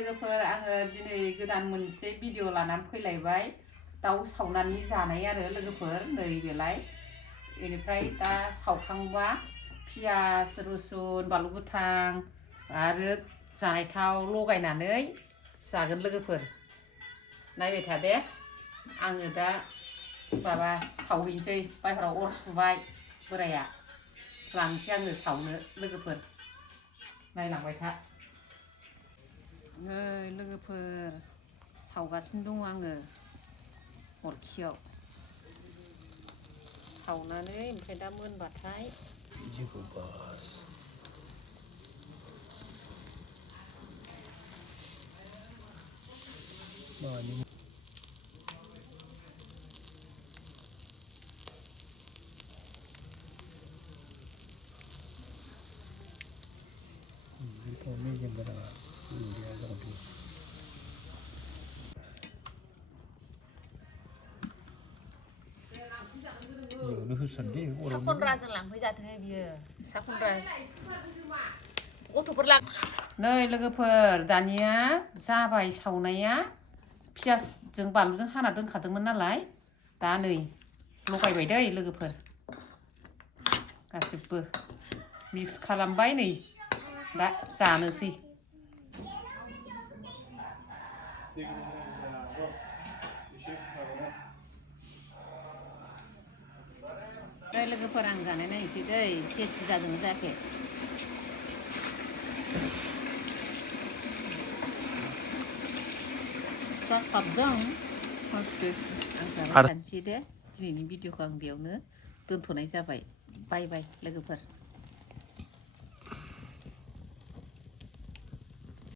लोगोफोर आङो दिनै गोदान मोनसे भिडिअ लानानै फैलायबाय दाउ सावनानै जानाय आरो लोगोफोर नै बेलाय बेनिफ्राय दा सावखांबा पियास रसुन बानलु गोथां आरो जानाय थाव लगायनानै जागोन लोगोफोर नायबाय था दे आङो दा माबा सावहैनोसै बाहेराव अर सुबाय बोराया लांसै आङो सावनो लोगोफोर नायलांबाय था नै लोगोफोर सावगासिनो दङ आङो अरखियाव सावनानै ओमफ्राय दा मोनबाथाय साखनराजों लांफैजाथों बियो साखनरा गथ'फोर लां नै लोगोफोर दानिया जाबाय सावनाया पियासजों बानलुजों हाना दोनखादोंमोन नालाय दा नै लगायबाय दै लोगोफोर गासिबो मिक्स खालामबाय नै दा जानोसै दै लोगोफोर आं जानाय नायनोसै दै टेस्टि जादोंना जायाखै जाखाबदों आं जाबाय थानोसै दे दिनैनि भिडिअखौ आं बेयावनो दोनथ'नाय जाबाय बाय बाय लोगोफोर